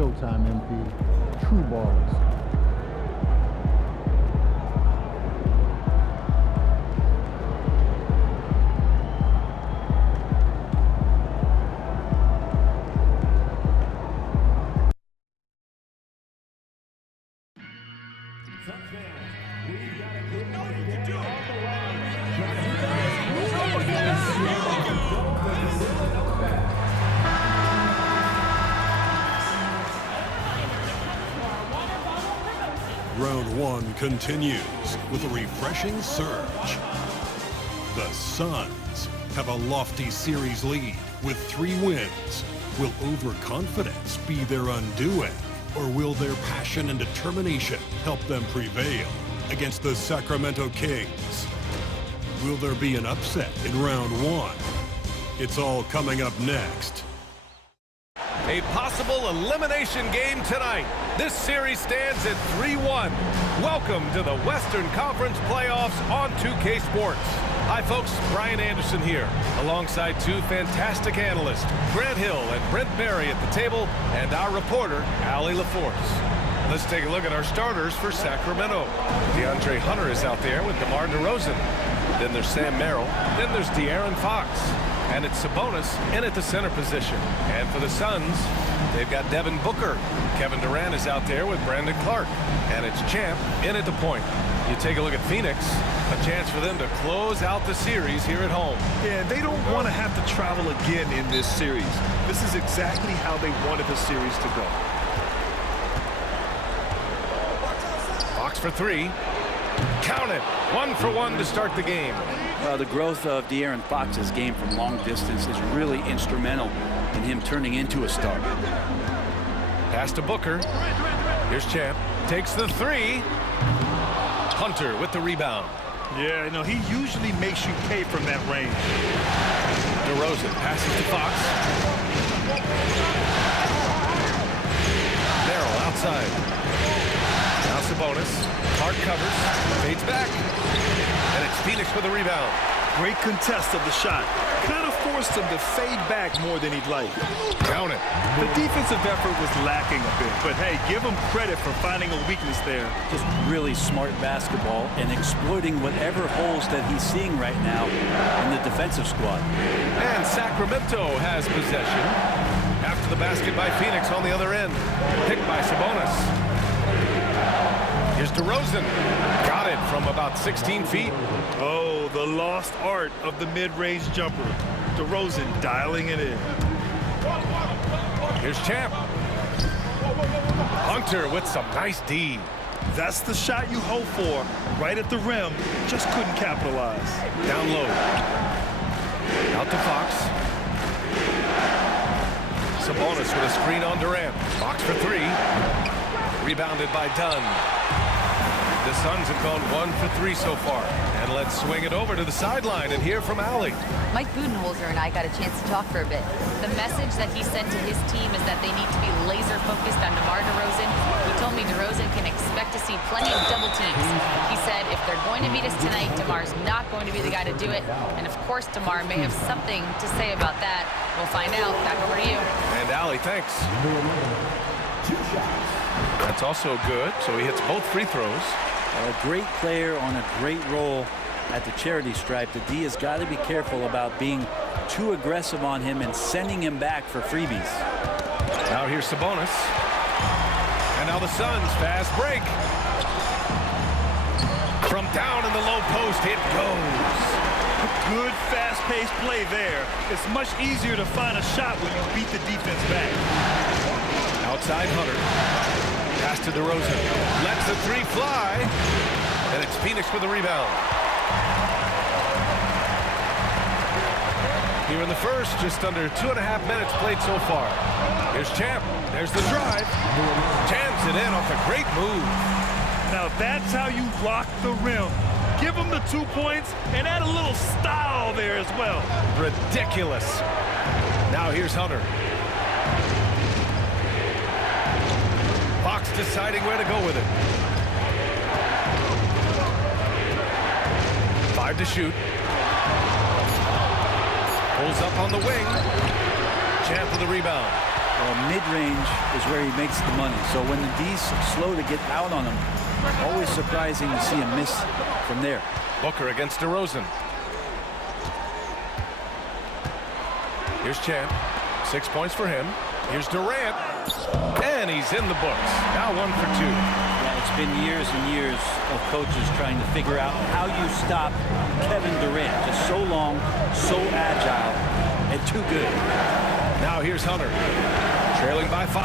showtime, MP. True balls. Round one continues with a refreshing surge. The Suns have a lofty series lead with 3 wins. Will overconfidence be their undoing, or will their passion and determination help them prevail against the Sacramento Kings? Will there be an upset in round one? It's all coming up next. A possible elimination game tonight. This series stands at 3-1. Welcome to the Western Conference Playoffs on 2K Sports. Hi folks, Brian Anderson here, alongside 2 fantastic analysts, Grant Hill and Brent Barry at the table, and our reporter, Allie LaForce. Let's take a look at our starters for Sacramento. DeAndre Hunter is out there with DeMar DeRozan. Then there's Sam Merrill. Then there's De'Aaron Fox. And it's Sabonis in at the center position. And for the Suns, they've got Devin Booker. Kevin Durant is out there with Brandon Clark. And it's Champ in at the point. You take a look at Phoenix, a chance for them to close out the series here at home. Yeah, they don't want to have to travel again in this series. This is exactly how they wanted the series to go. Fox for 3. Count it. 1 for 1 to start the game. The growth of De'Aaron Fox's game from long distance is really instrumental in him turning into a star. Pass to Booker. Here's Champ. Takes the 3. Hunter with the rebound. Yeah, you know, he usually makes you pay from that range. DeRozan passes to Fox. Merrill outside. Now Sabonis. Clark covers. Fades back. And it's Phoenix with the rebound. Great contest of the shot. Kind of forced him to fade back more than he'd like. Count it. The defensive effort was lacking a bit, but hey, give him credit for finding a weakness there. Just really smart basketball and exploiting whatever holes that he's seeing right now in the defensive squad. And Sacramento has possession. After the basket by Phoenix on the other end. Picked by Sabonis. Here's DeRozan. Got it from about 16 feet. Oh, the lost art of the mid-range jumper. DeRozan dialing it in. Here's Champ. Hunter with some nice D. That's the shot you hope for. Right at the rim. Just couldn't capitalize. Down low. Out to Fox. Sabonis with a screen on Durant. Fox for 3. Rebounded by Dunn. The Suns have gone 1 for 3 so far. And let's swing it over to the sideline and hear from Allie. Mike Budenholzer and I got a chance to talk for a bit. The message that he sent to his team is that they need to be laser focused on DeMar DeRozan. He told me DeRozan can expect to see plenty of double teams. He said if they're going to beat us tonight, DeMar's not going to be the guy to do it. And of course, DeMar may have something to say about that. We'll find out. Back over to you. And Allie, thanks. That's also good. So he hits both free throws. A great player on a great role at the charity stripe. The D has got to be careful about being too aggressive on him and sending him back for freebies. Now here's Sabonis. And now the Suns fast break. From down in the low post, it goes. Good fast-paced play there. It's much easier to find a shot when you beat the defense back. Outside Hunter. Pass to DeRozan. Lets the 3 fly. And it's Phoenix with the rebound. Here in the first, just under 2.5 minutes played so far. Here's Champ. There's the drive. Jams it in off a great move. Now that's how you block the rim. Give him the 2 points and add a little style there as well. Ridiculous. Now here's Hunter. Fox deciding where to go with it. 5 to shoot. Pulls up on the wing. Champ with the rebound. Well, mid-range is where he makes the money. So when the D's slow to get out on him, always surprising to see him miss from there. Booker against DeRozan. Here's Champ. 6 points for him. Here's Durant. And he's in the books. Now 1 for 2. Yeah, it's been years and years of coaches trying to figure out how you stop Kevin Durant. Just so long, so agile, and too good. Now here's Hunter. Trailing by 5.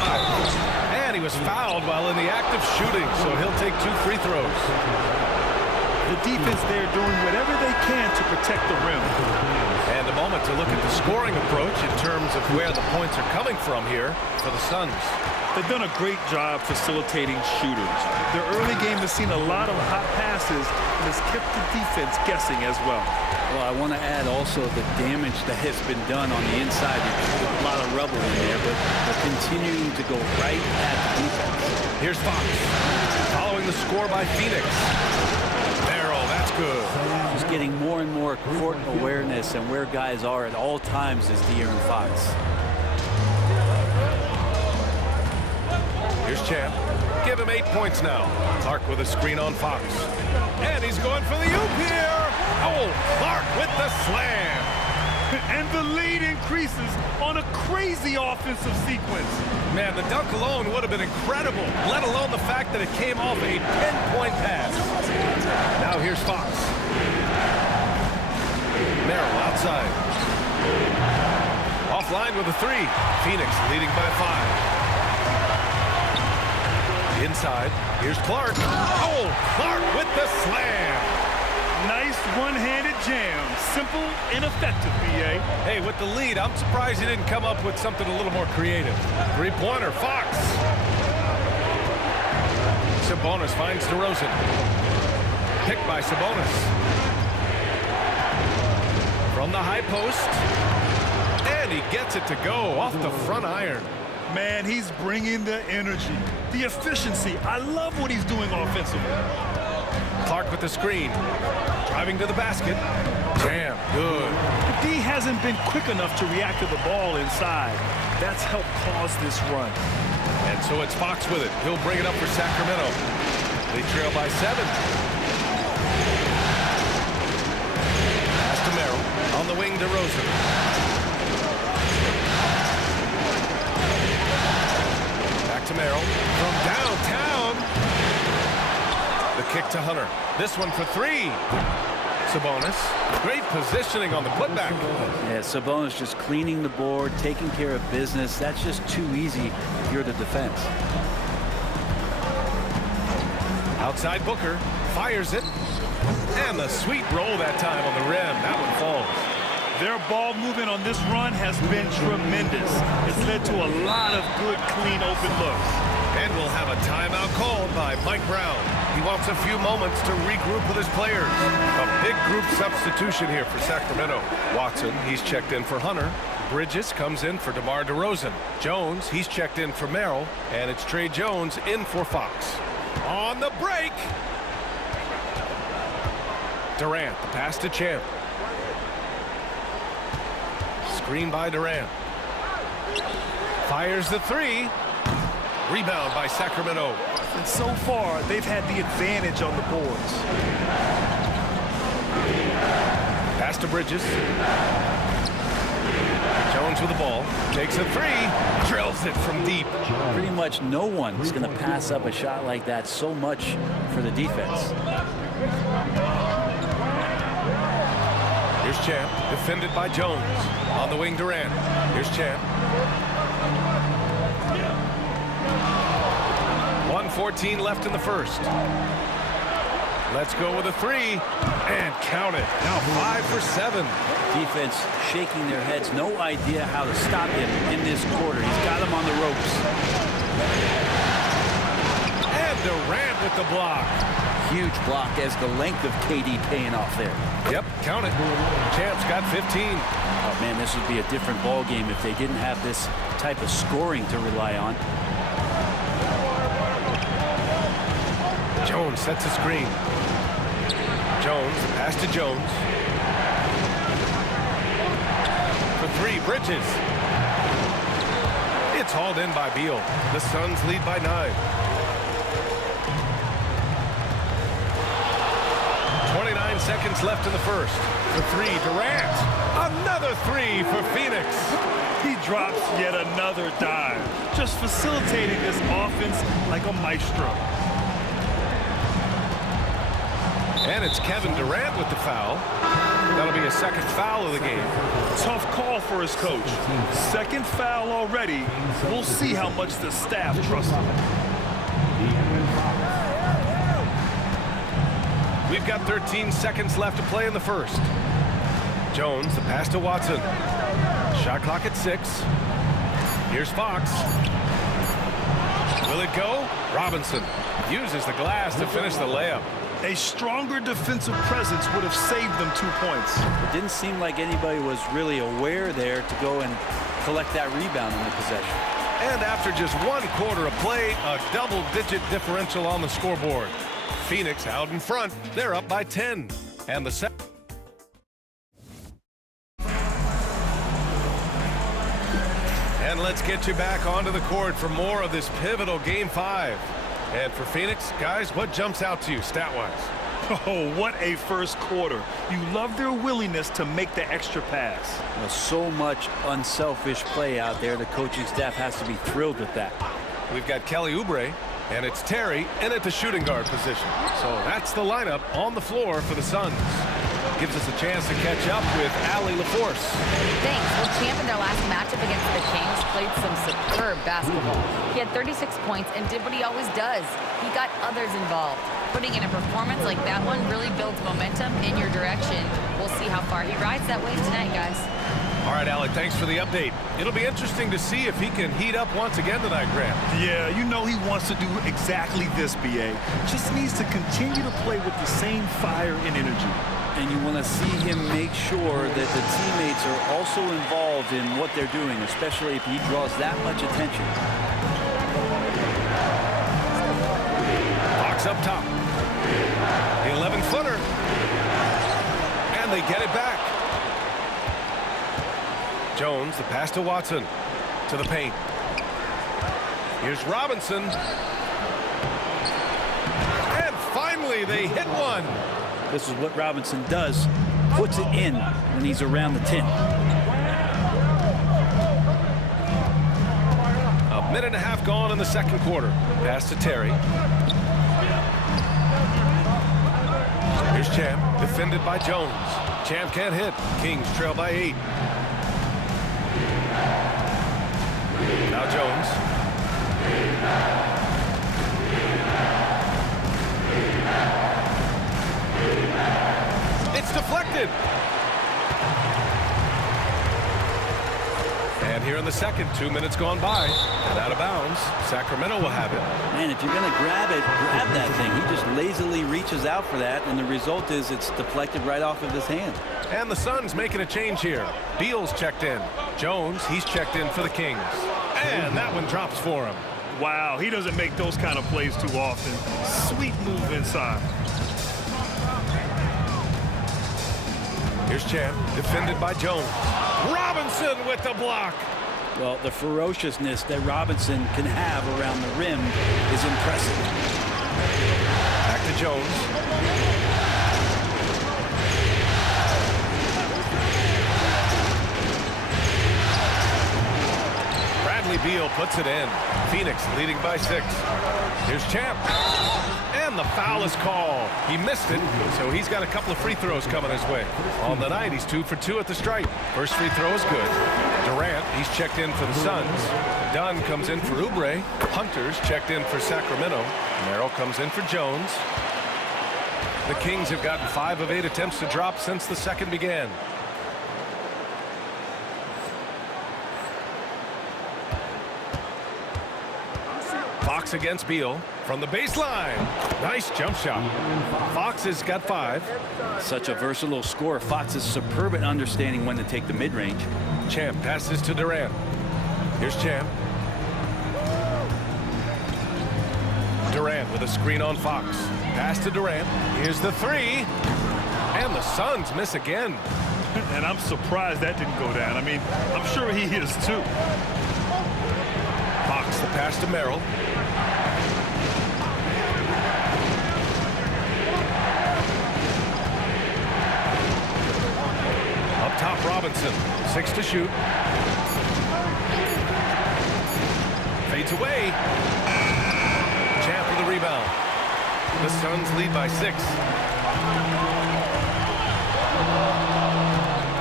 And he was fouled while in the act of shooting, so he'll take 2 free throws. The defense there doing whatever they can to protect the rim. And a moment to look at the scoring approach in terms of where the points are coming from here for the Suns. They've done a great job facilitating shooters. Their early game has seen a lot of hot passes and has kept the defense guessing as well. Well, I want to add also the damage that has been done on the inside. There's a lot of rubble in there, but they're continuing to go right at the defense. Here's Fox. Following the score by Phoenix. Merrill, that's good. Just getting more and more court awareness and where guys are at all times is De'Aaron Fox. Here's Champ. Give him 8 points now. Clark with a screen on Fox. And he's going for the oop here. Oh, Clark with the slam. And the lead increases on a crazy offensive sequence. Man, the dunk alone would have been incredible, let alone the fact that it came off a 10-point pass. Now here's Fox. Merrill outside. Offline with a 3. Phoenix leading by 5. Inside, here's Clark. Oh, Clark with the slam. Nice one-handed jam. Simple and effective, B.A. Hey, with the lead, I'm surprised he didn't come up with something a little more creative. Three-pointer, Fox. Sabonis finds DeRozan. Picked by Sabonis. From the high post. And he gets it to go off the front iron. Man, he's bringing the energy, the efficiency. I love what he's doing offensively. Clark with the screen. Driving to the basket. Jam. Good. D hasn't been quick enough to react to the ball inside. That's helped cause this run. And so it's Fox with it. He'll bring it up for Sacramento. They trail by 7. Pass to Merrill. On the wing, DeRozan. To Merrill from downtown. The kick to Hunter. This one for 3. Sabonis. Great positioning on the putback. Yeah, Sabonis just cleaning the board, taking care of business. That's just too easy if you're the defense. Outside Booker. Fires it. And the sweet roll that time on the rim. That one falls. Their ball movement on this run has been tremendous. It's led to a lot of good, clean, open looks. And we'll have a timeout called by Mike Brown. He wants a few moments to regroup with his players. A big group substitution here for Sacramento. Watson, he's checked in for Hunter. Bridges comes in for DeMar DeRozan. Jones, he's checked in for Merrill. And it's Trey Jones in for Fox. On the break. Durant, the pass to Champ. Screen by Durant. Fires the 3. Rebound by Sacramento. And so far, they've had the advantage on the boards. Pass to Bridges. Jones with the ball. Takes a 3. Drills it from deep. Pretty much no one's going to pass up a shot like that so much for the defense. Here's Champ, defended by Jones. On the wing, Durant. Here's Champ. 1:14 left in the first. Let's go with a 3. And count it. Now 5 for 7. Defense shaking their heads. No idea how to stop him in this quarter. He's got him on the ropes. And Durant with the block. Huge block as the length of KD paying off there. Yep, count it. Champ's got 15. Oh, man, this would be a different ball game if they didn't have this type of scoring to rely on. Jones sets a screen. Jones, pass to Jones. For 3, Bridges. It's hauled in by Beal. The Suns lead by 9. 29 seconds left in the first. The three, Durant. Another three for Phoenix. He drops yet another dime, just facilitating this offense like a maestro. And it's Kevin Durant with the foul. That'll be a second foul of the game. Tough call for his coach. Second foul already. We'll see how much the staff trusts him. We've got 13 seconds left to play in the first. Jones, the pass to Watson. Shot clock at 6. Here's Fox. Will it go? Robinson uses the glass to finish the layup. A stronger defensive presence would have saved them 2 points. It didn't seem like anybody was really aware there to go and collect that rebound in the possession. And after just 1 quarter of play, a double-digit differential on the scoreboard. Phoenix out in front. They're up by 10. And the second. And let's get you back onto the court for more of this pivotal Game 5. And for Phoenix, guys, what jumps out to you stat-wise? Oh, what a first quarter. You love their willingness to make the extra pass. Well, so much unselfish play out there. The coaching staff has to be thrilled with that. We've got Kelly Oubre, and it's Terry in at the shooting guard position. So that's the lineup on the floor for the Suns. Gives us a chance to catch up with Allie LaForce. Thanks. Well, Champ in their last matchup against the Kings played some superb basketball. He had 36 points and did what he always does. He got others involved. Putting in a performance like that one really builds momentum in your direction. We'll see how far he rides that wave tonight, guys. All right, Allie, thanks for the update. It'll be interesting to see if he can heat up once again tonight, Grant. Yeah, you know he wants to do exactly this, B.A. Just needs to continue to play with the same fire and energy. And you want to see him make sure that the teammates are also involved in what they're doing, especially if he draws that much attention. Fox up top. The 11-footer. And they get it back. Jones, the pass to Watson. To the paint. Here's Robinson. And finally, they hit one. This is what Robinson does. Puts it in when he's around the 10. A minute and a half gone in the second quarter. Pass to Terry. Here's Champ, defended by Jones. Champ can't hit. Kings trail by 8. Now Jones. It's deflected. And here in the second, 2 minutes gone by. And out of bounds. Sacramento will have it. Man, if you're going to grab it, grab that thing. He just lazily reaches out for that, and the result is it's deflected right off of his hand. And the Suns making a change here. Beal's checked in. Jones, he's checked in for the Kings. And that one drops for him. Wow, he doesn't make those kind of plays too often. Sweet move inside. Here's Champ, defended by Jones. Robinson with the block. Well, the ferociousness that Robinson can have around the rim is impressive. Back to Jones. Bradley Beal puts it in. Phoenix leading by 6. Here's Champ. And the foul is called. He missed it, so he's got a couple of free throws coming his way. On the night, he's 2 for 2 at the stripe. First free throw is good. Durant, he's checked in for the Suns. Dunn comes in for Oubre. Hunter's checked in for Sacramento. Merrill comes in for Jones. The Kings have gotten 5 of 8 attempts to drop since the second began. Fox against Beal from the baseline. Nice jump shot. Fox has got 5. Such a versatile scorer. Fox is superb at understanding when to take the mid-range. Champ passes to Durant. Here's Champ. Durant with a screen on Fox. Pass to Durant. Here's the 3. And the Suns miss again. And I'm surprised that didn't go down. I mean, I'm sure he is too. Gets the pass to Merrill. Up top, Robinson. 6 to shoot. Fades away. Champ with the rebound. The Suns lead by 6.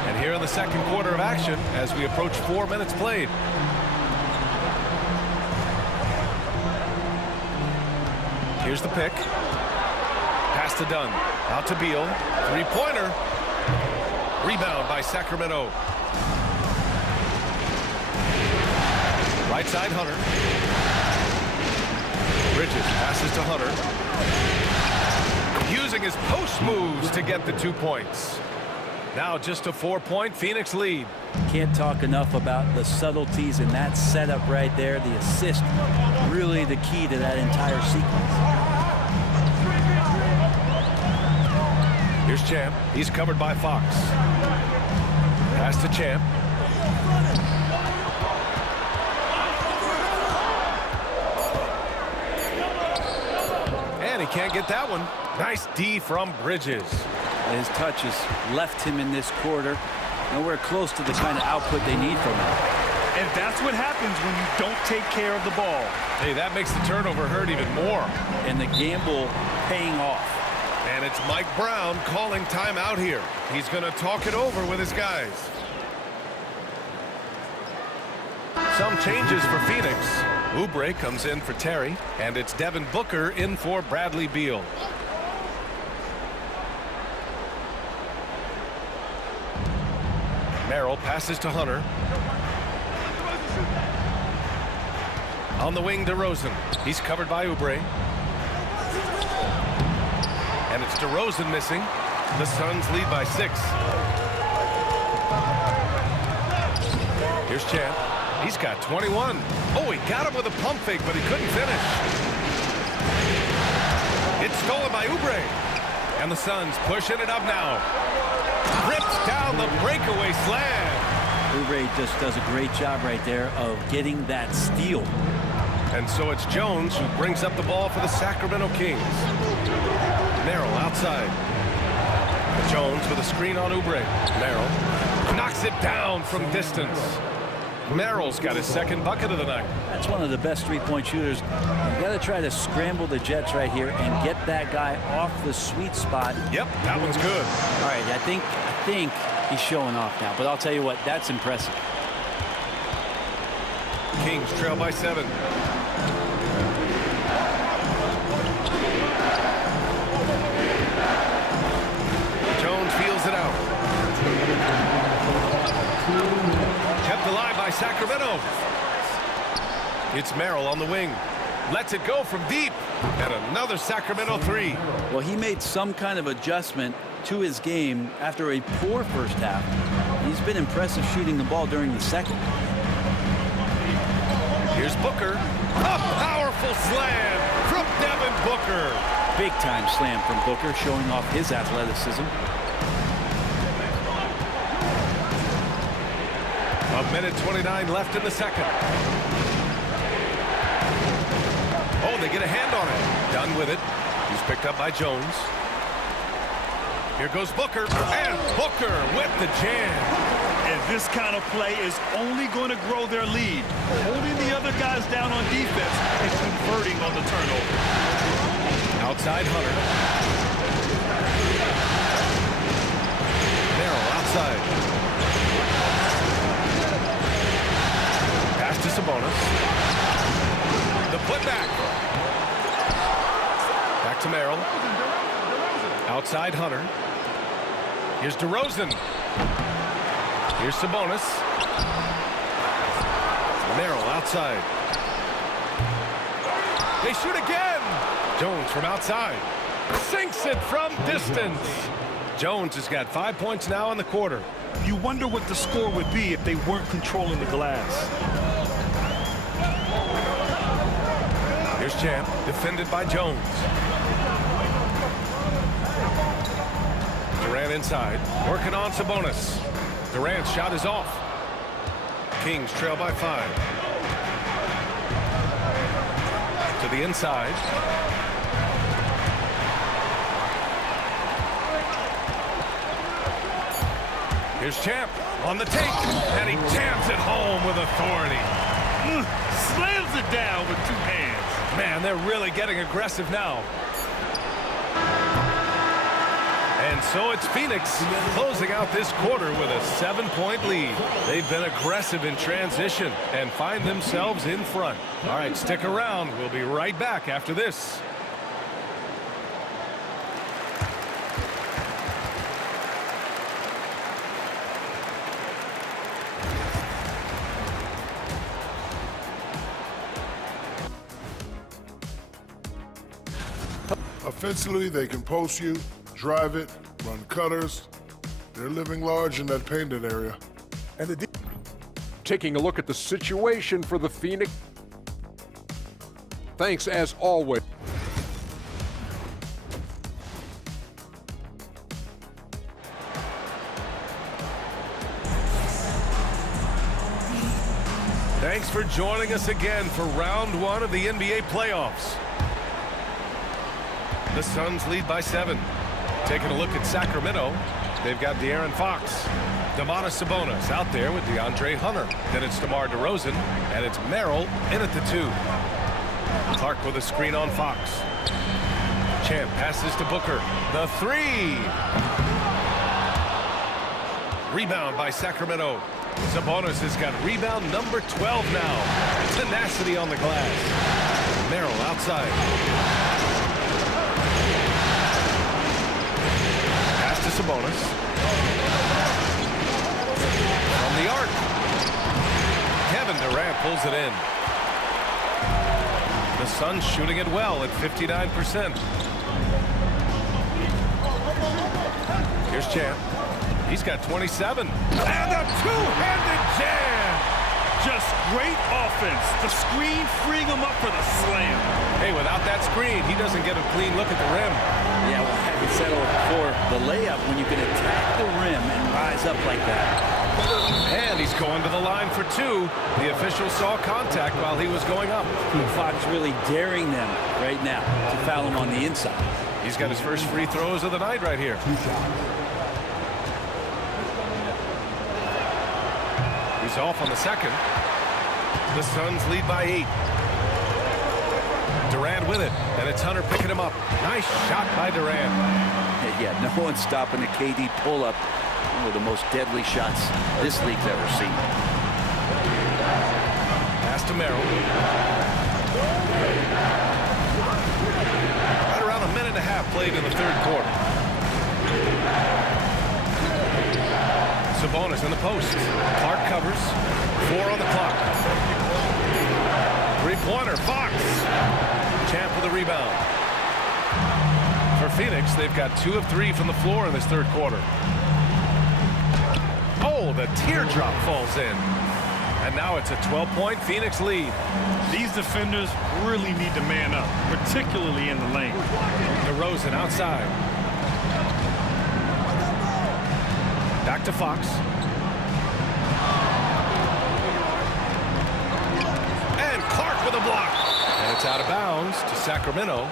And here in the second quarter of action as we approach 4 minutes played. Here's the pick. Pass to Dunn. Out to Beal. Three-pointer. Rebound by Sacramento. Right side, Hunter. Bridges passes to Hunter. Using his post moves to get the 2 points. Now just a 4-point Phoenix lead. Can't talk enough about the subtleties in that setup right there. The assist, really the key to that entire sequence. Here's Champ. He's covered by Fox. Pass to Champ. And he can't get that one. Nice D from Bridges. His touch has left him in this quarter. Nowhere close to the kind of output they need from him. And that's what happens when you don't take care of the ball. Hey, that makes the turnover hurt even more. And the gamble paying off. And it's Mike Brown calling timeout here. He's going to talk it over with his guys. Some changes for Phoenix. Oubre comes in for Terry, and it's Devin Booker in for Bradley Beal. Merrill passes to Hunter. On the wing, DeRozan. He's covered by Oubre. And it's DeRozan missing. The Suns lead by 6. Here's Champ. He's got 21. Oh, he got him with a pump fake, but he couldn't finish. It's stolen by Oubre. And the Suns pushing it up now. Rips down the breakaway slam. Oubre just does a great job right there of getting that steal. And so it's Jones who brings up the ball for the Sacramento Kings. Merrill outside. Jones with a screen on Oubre. Merrill knocks it down from distance. Merrill's got his second bucket of the night. That's one of the best three-point shooters. You got to try to scramble the Jets right here and get that guy off the sweet spot. Yep, that one's good. All right, I think he's showing off now, but I'll tell you what, that's impressive. Kings trail by 7. Jones feels it out. Kept alive by Sacramento. It's Merrill on the wing. Lets it go from deep. And another Sacramento 3. Well, he made some kind of adjustment to his game after a poor first half. He's been impressive shooting the ball during the second. Here's Booker. A powerful slam from Devin Booker. Big time slam from Booker, showing off his athleticism. A minute 29 left in the second. Oh, they get a hand on it. Done with it. He's picked up by Jones. Here goes Booker. And Booker with the jam. And this kind of play is only going to grow their lead. Holding the other guys down on defense and converting on the turnover. Outside Hunter. Merrill outside. Pass to Sabonis. The putback. Back to Merrill. Outside Hunter. Here's DeRozan. Here's Sabonis. Merrill outside. They shoot again. Jones from outside. Sinks it from distance. Jones has got 5 points now in the quarter. You wonder what the score would be if they weren't controlling the glass. Here's Champ, defended by Jones. Durant inside, working on Sabonis. Durant's shot is off. Kings trail by 5. the inside. Here's Champ on the take, and he jams it home with authority. Slams it down with 2 hands. Man, they're really getting aggressive now. And so it's Phoenix closing out this quarter with a 7-point lead. They've been aggressive in transition and find themselves in front. All right, stick around. We'll be right back after this. Offensively, they can post you, drive it, run cutters. They're living large in that painted area. And taking a look at the situation for the Phoenix. Thanks as always. Thanks for joining us again for round 1 of the NBA playoffs. The Suns lead by 7. Taking a look at Sacramento, they've got De'Aaron Fox. Domantas Sabonis out there with DeAndre Hunter. Then it's DeMar DeRozan, and it's Merrill in at the 2. Clark with a screen on Fox. Champ passes to Booker. The 3. Rebound by Sacramento. Sabonis has got rebound number 12 now. Tenacity on the glass. Merrill outside. To Sabonis. From the arc. Kevin Durant pulls it in. The Suns shooting it well at 59%. Here's Champ. He's got 27. And a two-handed jam. Just great offense. The screen freeing him up for the slam. Hey, without that screen, he doesn't get a clean look at the rim. Yeah, well, I can settle for the layup when you can attack the rim and rise up like that. And he's going to the line for 2. The official saw contact while he was going up. Fox really daring them right now to foul him on the inside. He's got his first free throws of the night right here. He's off on the second. The Suns lead by 8. Durant with it, and it's Hunter picking him up. Nice shot by Durant. Yeah, no one's stopping a KD pull-up. One of the most deadly shots this league's ever seen. Pass to Merrill. Right around a minute and a half played in the 3rd quarter. Sabonis in the post. Clark covers. 4 on the clock. 3-pointer, Fox. Champ with a rebound. For Phoenix, they've got 2 of 3 from the floor in this 3rd quarter. Oh, the teardrop falls in. And now it's a 12-point Phoenix lead. These defenders really need to man up, particularly in the lane. DeRozan outside. Back to Fox. And Clark with a block. And it's out of bounds to Sacramento.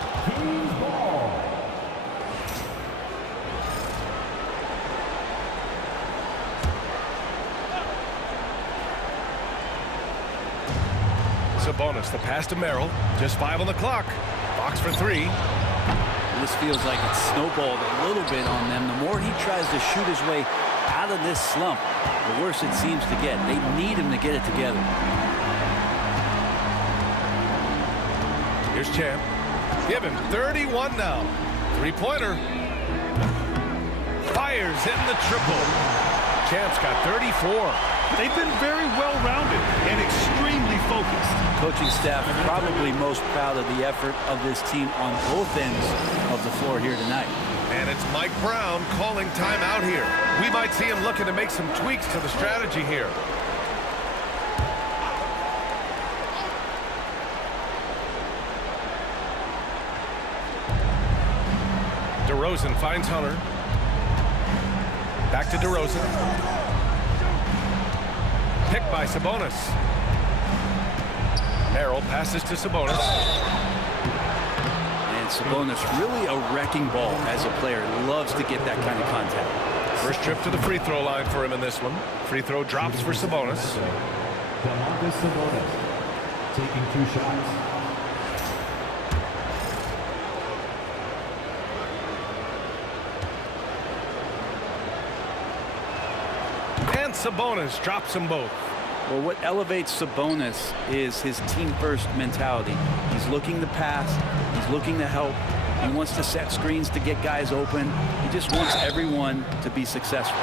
Sabonis, the pass to Merrill. Just 5 on the clock. Fox for 3. This feels like it's snowballed a little bit on them. The more he tries to shoot his way out of this slump, the worse it seems to get. They need him to get it together. Here's Champ. Give him 31 now. 3-pointer. Fires, hitting the triple. Champ's got 34. They've been very well-rounded and extremely focused. Coaching staff probably most proud of the effort of this team on both ends of the floor here tonight. And it's Mike Brown calling timeout here. We might see him looking to make some tweaks to the strategy here. DeRozan finds Hunter. Back to DeRozan. Picked by Sabonis. Merrill passes to Sabonis. Sabonis, really a wrecking ball as a player. Loves to get that kind of contact. First trip to the free throw line for him in this one. Free throw drops for Sabonis. Domantas Sabonis taking 2 shots. And Sabonis drops them both. Well, what elevates Sabonis is his team-first mentality. He's looking to pass. He's looking to help. He wants to set screens to get guys open. He just wants everyone to be successful.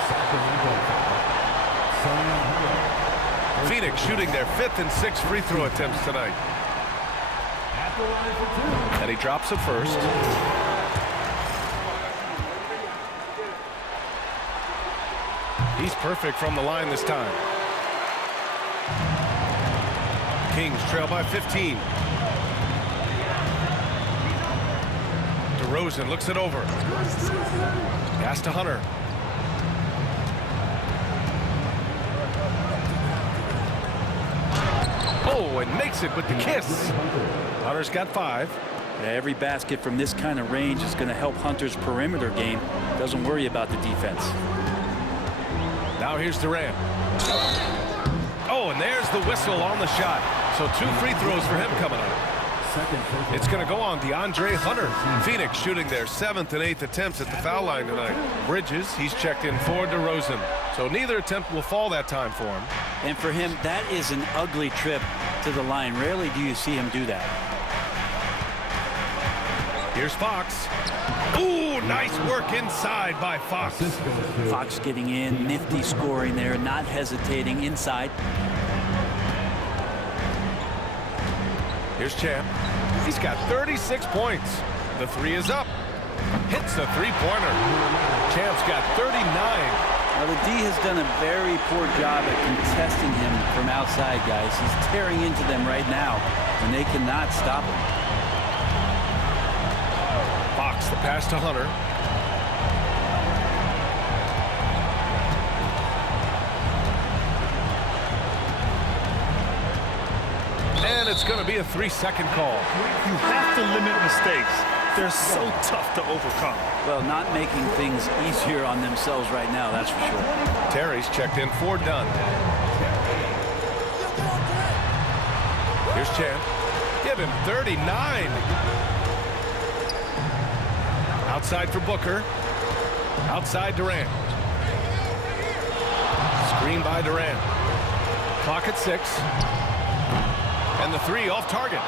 Phoenix shooting their 5th and 6th free throw attempts tonight. And he drops it first. He's perfect from the line this time. Kings trail by 15. DeRozan looks it over. Pass to Hunter. Oh, and makes it with the kiss. Hunter's got 5. Every basket from this kind of range is going to help Hunter's perimeter game. Doesn't worry about the defense. Now here's Durant. Oh, and there's the whistle on the shot. So 2 free throws for him coming up. It's going to go on DeAndre Hunter. Phoenix shooting their 7th and 8th attempts at the foul line tonight. Bridges, he's checked in for DeRozan. So neither attempt will fall that time for him. And for him, that is an ugly trip to the line. Rarely do you see him do that. Here's Fox. Ooh, nice work inside by Fox. Fox getting in, nifty scoring there, not hesitating inside. Here's Champ. He's got 36 points. The 3 is up. Hits the 3-pointer. Champ's got 39. Now the D has done a very poor job at contesting him from outside, guys. He's tearing into them right now, and they cannot stop him. Fox, the pass to Hunter. And it's going to be a 3-second call. You have to limit mistakes. They're so tough to overcome. Well, not making things easier on themselves right now, that's for sure. Terry's checked in for Dunn. Here's Champ. Give him 39. Outside for Booker. Outside Durant. Screen by Durant. Clock at 6. And the 3 off target.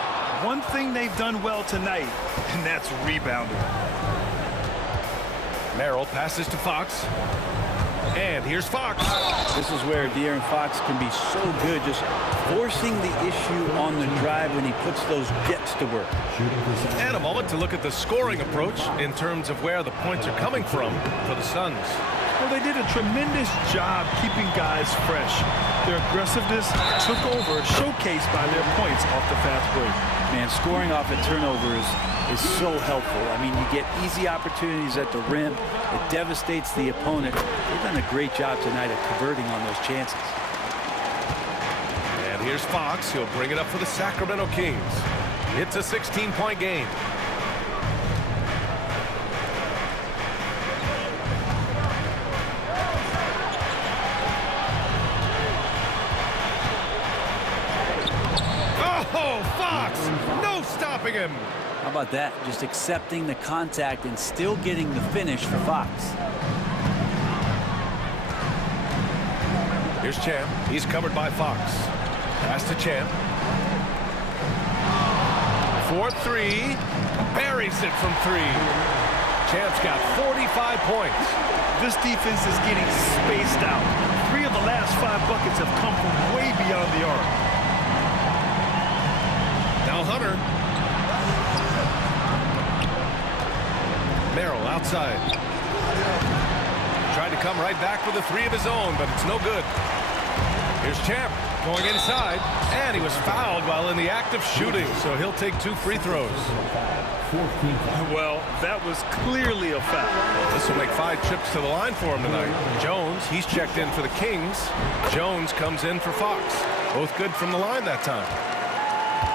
One thing they've done well tonight, and that's rebounding. Merrill passes to Fox. And here's Fox. This is where De'Aaron Fox can be so good, just forcing the issue on the drive when he puts those gets to work. And a moment to look at the scoring approach in terms of where the points are coming from for the Suns. Well, they did a tremendous job keeping guys fresh. Their aggressiveness took over, showcased by their points off the fast break. Man, scoring off at turnovers is so helpful. I mean, you get easy opportunities at the rim. It devastates the opponent. They've done a great job tonight at converting on those chances. And here's Fox. He'll bring it up for the Sacramento Kings. It's a 16-point game. Oh, Fox! No stopping him! How about that? Just accepting the contact and still getting the finish for Fox. Here's Champ. He's covered by Fox. Pass to Champ. 4-3. Buries it from 3. Champ's got 45 points. This defense is getting spaced out. 3 of the last 5 buckets have come from way beyond the arc. Now Hunter. Merrill outside. Tried to come right back with a 3 of his own, but it's no good. Here's Champ going inside, and he was fouled while in the act of shooting, so he'll take 2 free throws. Well, that was clearly a foul. This will make 5 trips to the line for him tonight. Jones, he's checked in for the Kings. Jones comes in for Fox. Both good from the line that time.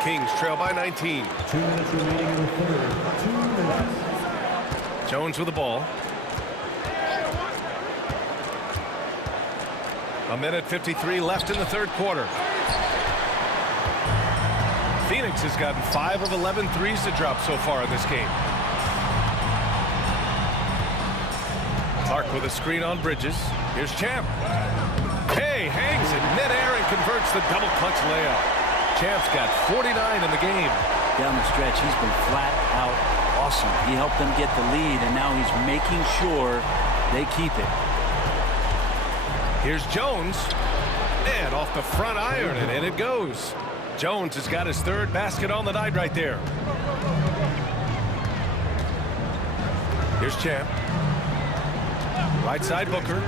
Kings trail by 19. 2 minutes remaining in the third. 2 minutes. Jones with the ball. 1:53 left in the third quarter. Phoenix has gotten 5 of 11 threes to drop so far in this game. Clark with a screen on Bridges. Here's Champ. Hey, hangs in midair and converts the double clutch layup. Champ's got 49 in the game. Down the stretch, he's been flat out awesome. He helped them get the lead, and now he's making sure they keep it. Here's Jones. And off the front iron, and in it goes. Jones has got his third basket on the night right there. Here's Champ. Right side Booker.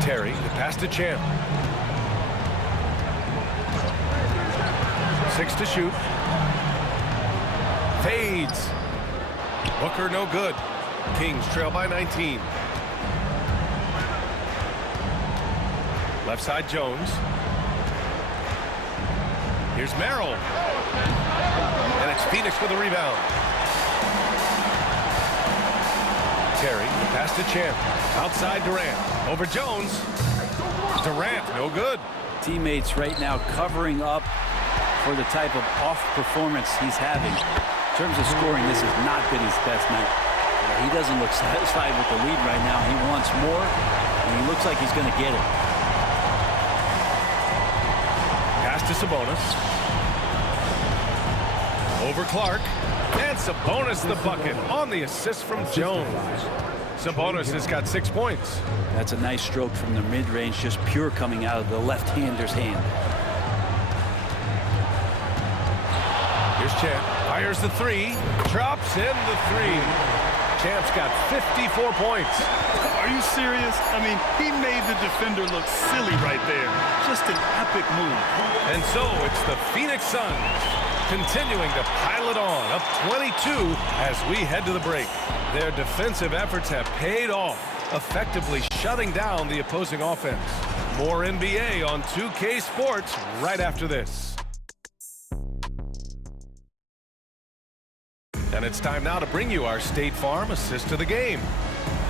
Terry, the pass to Champ. 6 to shoot. Fades. Booker no good. Kings trail by 19. Left side Jones. Here's Merrill. And it's Phoenix with the rebound. Terry, the pass to Champ. Outside Durant. Over Jones. Durant, no good. Teammates right now covering up for the type of off performance he's having. In terms of scoring, this has not been his best night. He doesn't look satisfied with the lead right now. He wants more, and he looks like he's going to get it. Pass to Sabonis. Over Clark. And Sabonis the bucket on the assist from Jones. Sabonis has got 6 points. That's a nice stroke from the mid-range, just pure coming out of the left-hander's hand. Here's Champ. Fires the three. Drops in the three. Champ's got 54 points. Are you serious? I mean, he made the defender look silly right there. Just an epic move. And so it's the Phoenix Suns continuing to pile it on, up 22 as we head to the break. Their defensive efforts have paid off, effectively shutting down the opposing offense. More NBA on 2K Sports right after this. And it's time now to bring you our State Farm assist of the game.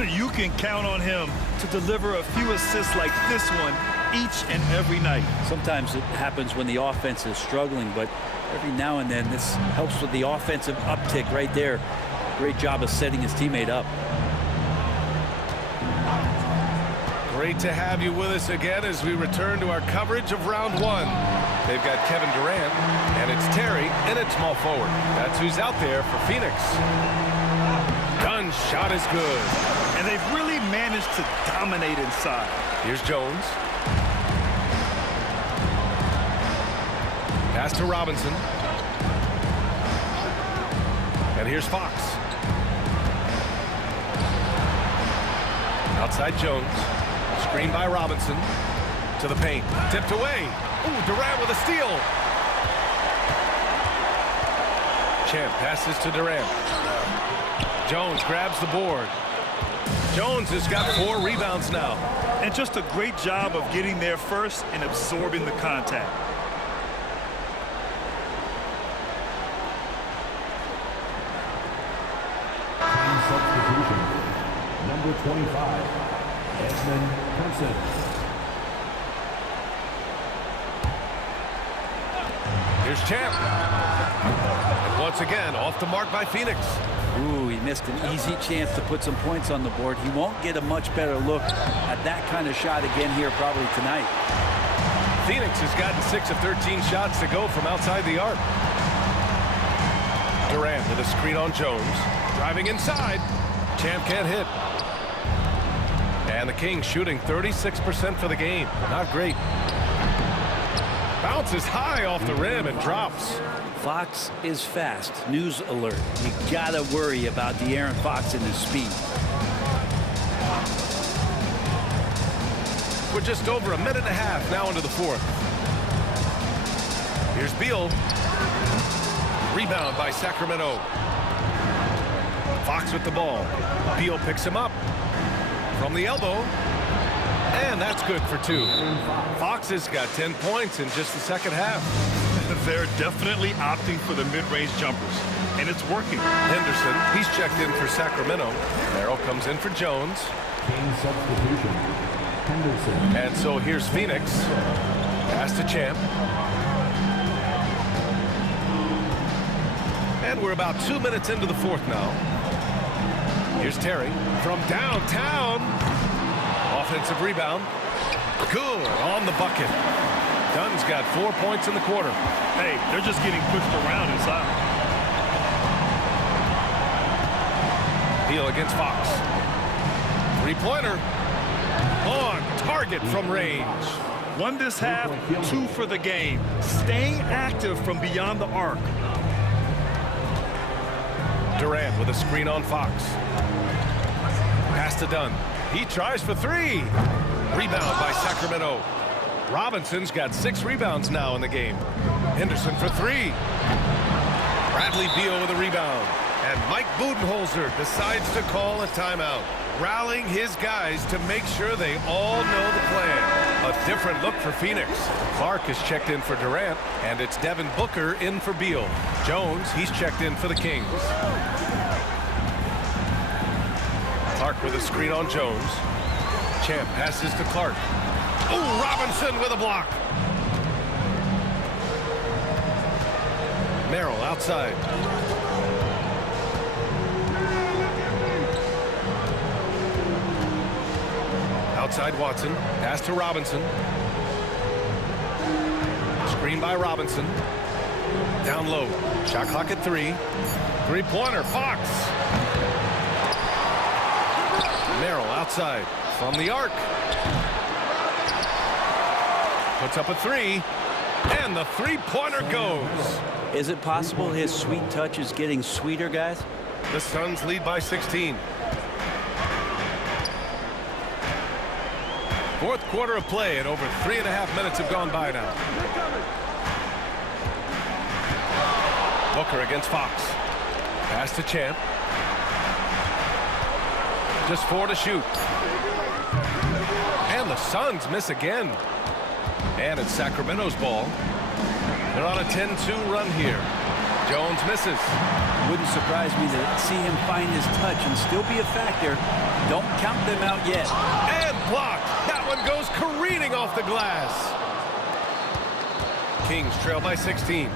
You can count on him to deliver a few assists like this one each and every night. Sometimes it happens when the offense is struggling, but every now and then this helps with the offensive uptick right there. Great job of setting his teammate up. Great to have you with us again as we return to our coverage of round one. They've got Kevin Durant, and it's Terry, and it's small forward. That's who's out there for Phoenix. Dunn's shot is good. And they've really managed to dominate inside. Here's Jones. Pass to Robinson. And here's Fox. Outside Jones. Screen by Robinson. To the paint. Tipped away. Ooh, Durant with a steal. Champ passes to Durant. Jones grabs the board. Jones has got 4 rebounds now. And just a great job of getting there first and absorbing the contact. Substitution. Number 25, Desmond Thompson. Here's Champ. And once again, off the mark by Phoenix. Ooh, he missed an easy chance to put some points on the board. He won't get a much better look at that kind of shot again here probably tonight. Phoenix has gotten 6 of 13 shots to go from outside the arc. Durant with a screen on Jones. Driving inside. Champ can't hit. And the Kings shooting 36% for the game. Not great. Bounces high off the rim and drops. Fox is fast. News alert. You gotta worry about De'Aaron Fox and his speed. We're just over a minute and a half now into the fourth. Here's Beal. Rebound by Sacramento. Fox with the ball. Beal picks him up. From the elbow. And that's good for 2. Fox has got 10 points in just the second half. They're definitely opting for the mid-range jumpers, and it's working. Henderson, he's checked in for Sacramento. Merrill comes in for Jones. King substitution. Henderson. And so here's Phoenix. Pass to Champ. And we're about 2 minutes into the fourth now. Here's Terry from downtown. Offensive rebound. Good on the bucket. Dunn's got 4 points in the quarter. Hey, they're just getting pushed around inside. Beal against Fox. Three-pointer. On target from range. 1 this half, 2 for the game. Staying active from beyond the arc. Durant with a screen on Fox. Pass to Dunn. He tries for 3. Rebound by Sacramento. Robinson's got 6 rebounds now in the game. Henderson for 3. Bradley Beal with a rebound. And Mike Budenholzer decides to call a timeout, rallying his guys to make sure they all know the plan. A different look for Phoenix. Clark is checked in for Durant, and it's Devin Booker in for Beal. Jones, he's checked in for the Kings. Clark with a screen on Jones. Champ passes to Clark. Oh, Robinson with a block. Merrill outside. Outside Watson. Pass to Robinson. Screen by Robinson. Down low. Shot clock at 3. Three-pointer. Fox. Merrill outside from the arc. Puts up a 3. And the three-pointer goes. Is it possible his sweet touch is getting sweeter, guys? The Suns lead by 16. Fourth quarter of play, and over 3.5 minutes have gone by now. Booker against Fox. Pass to Champ. Just 4 to shoot. And the Suns miss again. And it's Sacramento's ball. They're on a 10-2 run here. Jones misses. Wouldn't surprise me to see him find his touch and still be a factor. Don't count them out yet. And blocked. That one goes careening off the glass. Kings trail by 16.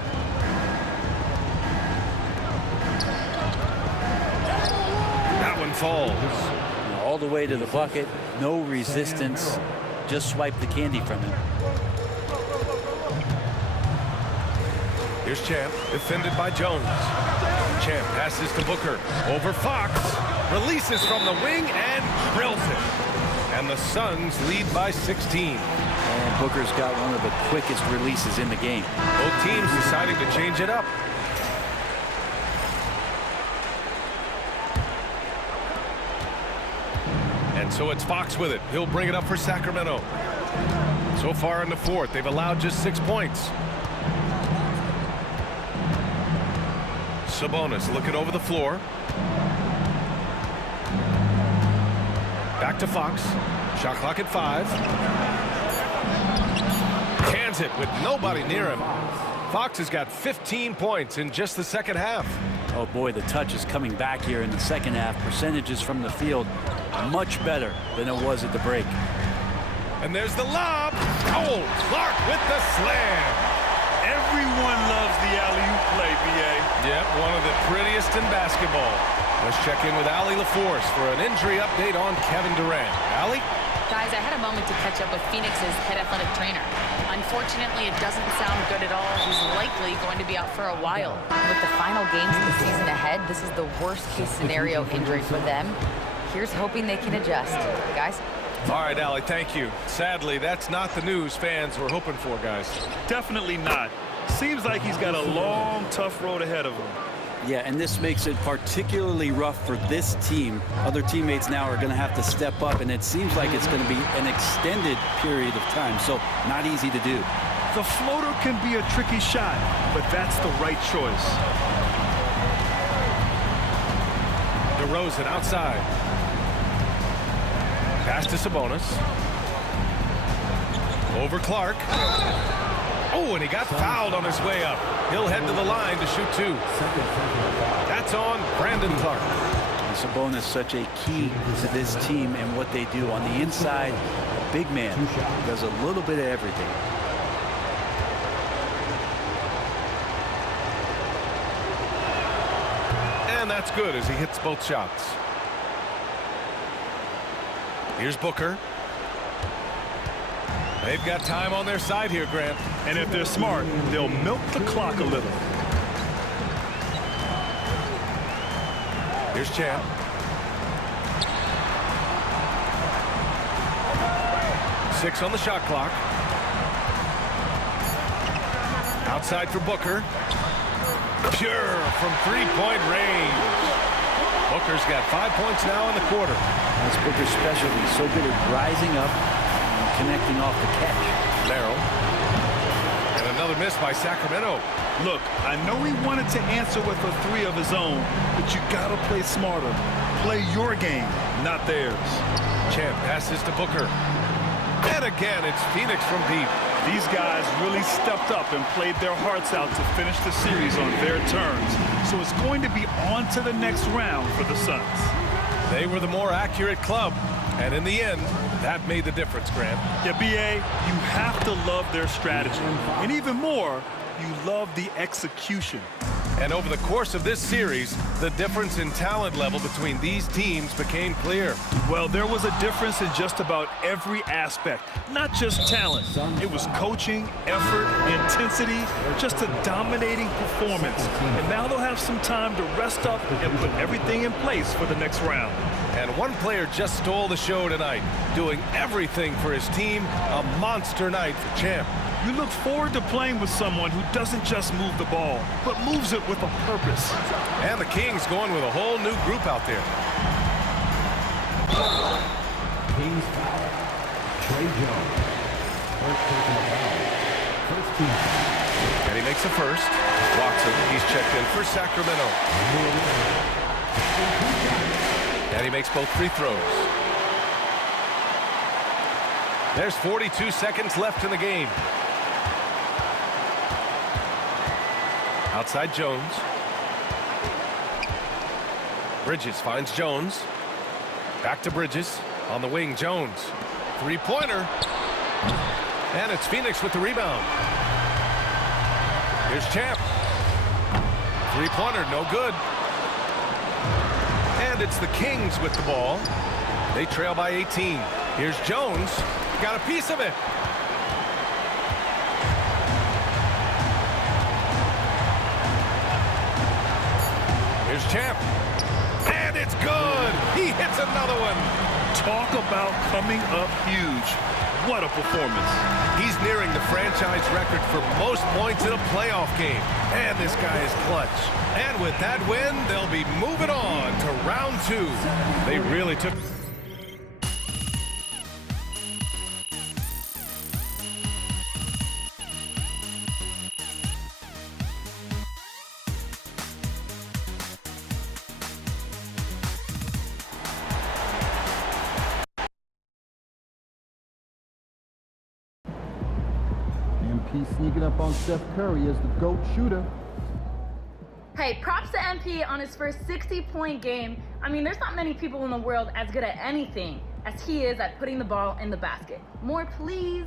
That one falls. All the way to the bucket. No resistance. Just swipe the candy from him. Here's Champ, defended by Jones. Champ passes to Booker. Over Fox. Releases from the wing and drills it. And the Suns lead by 16. And Booker's got one of the quickest releases in the game. Both teams deciding to change it up. And so it's Fox with it. He'll bring it up for Sacramento. So far in the fourth, they've allowed just 6 points. Sabonis looking over the floor. Back to Fox. Shot clock at 5. Cans it with nobody near him. Fox has got 15 points in just the second half. Oh boy, the touch is coming back here in the second half. Percentages from the field much better than it was at the break. And there's the lob. Oh, Clark with the slam. Everyone loves the alley-oop play, B.A. Yep, one of the prettiest in basketball. Let's check in with Allie LaForce for an injury update on Kevin Durant. Allie? Guys, I had a moment to catch up with Phoenix's head athletic trainer. Unfortunately, it doesn't sound good at all. He's likely going to be out for a while. With the final games of the season ahead, this is the worst-case scenario injury for them. Here's hoping they can adjust. Guys? All right, Allie, thank you. Sadly, that's not the news fans were hoping for, guys. Definitely not. Seems like he's got a long, tough road ahead of him. Yeah, and this makes it particularly rough for this team. Other teammates now are going to have to step up, and it seems like it's going to be an extended period of time, so not easy to do. The floater can be a tricky shot, but that's the right choice. DeRozan outside. Pass to Sabonis. Over Clark. Oh, and he got fouled on his way up. He'll head to the line to shoot 2. That's on Brandon Clark. And Sabonis such a key to this team and what they do. On the inside, a big man does a little bit of everything. And that's good as he hits both shots. Here's Booker. They've got time on their side here, Grant. And if they're smart, they'll milk the clock a little. Here's Champ. Six on the shot clock. Outside for Booker. Pure from three-point range. Booker's got 5 points now in the quarter. That's Booker's specialty. So good at rising up and connecting off the catch. Merrill. And another miss by Sacramento. Look, I know he wanted to answer with a 3 of his own, but you gotta play smarter. Play your game, not theirs. Champ passes to Booker. And again, it's Phoenix from deep. These guys really stepped up and played their hearts out to finish the series on their terms. So it's going to be on to the next round for the Suns. They were the more accurate club. And in the end, that made the difference, Grant. Yeah, B.A., you have to love their strategy. And even more, you love the execution. And over the course of this series, the difference in talent level between these teams became clear. Well, there was a difference in just about every aspect, not just talent. It was coaching, effort, intensity, just a dominating performance. And now they'll have some time to rest up and put everything in place for the next round. And one player just stole the show tonight, doing everything for his team. A monster night for Champ. You look forward to playing with someone who doesn't just move the ball, but moves it with a purpose. And the Kings going with a whole new group out there. Kings foul. Trey Jones. First personal foul. First team foul. And he makes a first. Watson, he's checked in for Sacramento. And he makes both free throws. There's 42 seconds left in the game. Outside Jones. Bridges finds Jones. Back to Bridges. On the wing, Jones. Three-pointer. And it's Phoenix with the rebound. Here's Champ. Three-pointer, no good. And it's the Kings with the ball. They trail by 18. Here's Jones. Got a piece of it. Here's Champ. And it's good. He hits another one. Talk about coming up huge. What a performance. He's nearing the franchise record for most points in a playoff game. And this guy is clutch. And with that win, they'll be moving on to round 2. They really took... MP sneaking up on Steph Curry as the GOAT shooter. Hey, props to MP on his first 60-point game. I mean, there's not many people in the world as good at anything as he is at putting the ball in the basket. More, please.